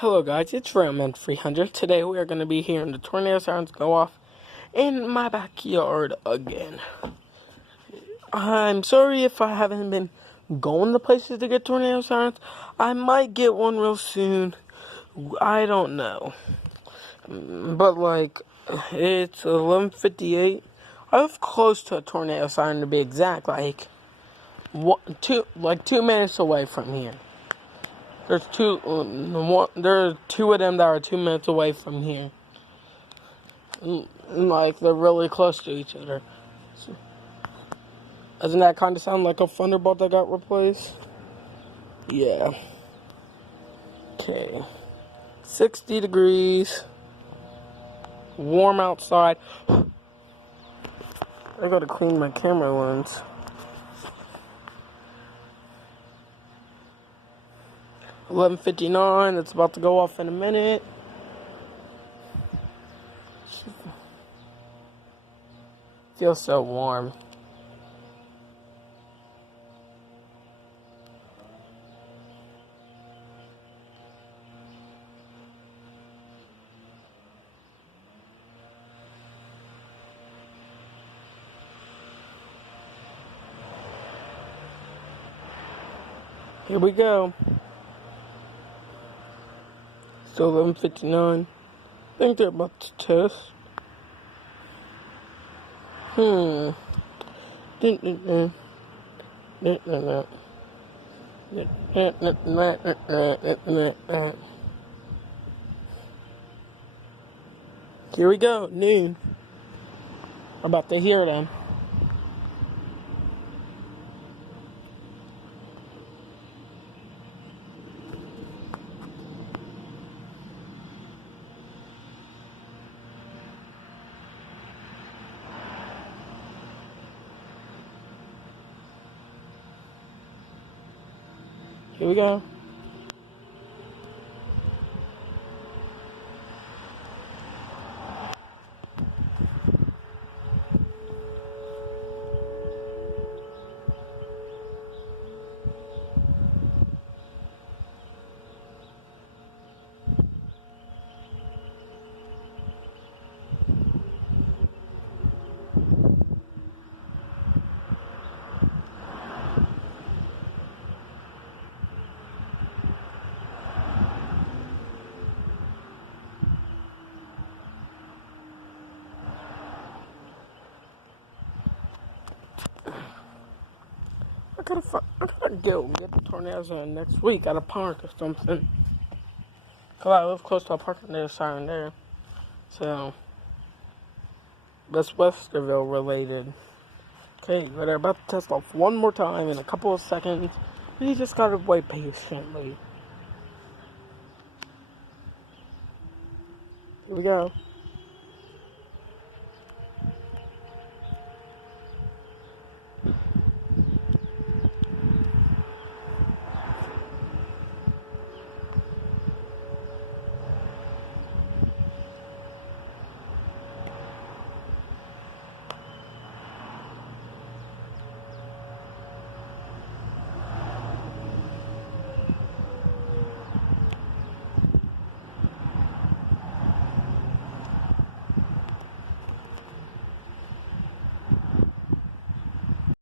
Hello guys, it's Roman 300. Today we are going to be hearing the tornado sirens go off in my backyard again. I'm sorry if I haven't been going to places to get tornado sirens. I might get one real soon. I don't know. But it's 11:58. I live close to a tornado siren to be exact, two minutes away from here. There are two of them that are 2 minutes away from here. They're really close to each other. Doesn't that kind of sound like a thunderbolt that got replaced? Yeah. Okay. 60 degrees. Warm outside. I gotta clean my camera lens. $11:59. It's about to go off in a minute. Feels so warm. Here we go. Still 11:59. I think they're about to test. Here we go, noon. I'm about to hear them. Here we go. I gotta go get the tornadoes next week at a park or something. Cause I live close to a park and there's a siren there. So, that's Westerville related. Okay, they're about to test off one more time in a couple of seconds. You just gotta wait patiently. Here we go.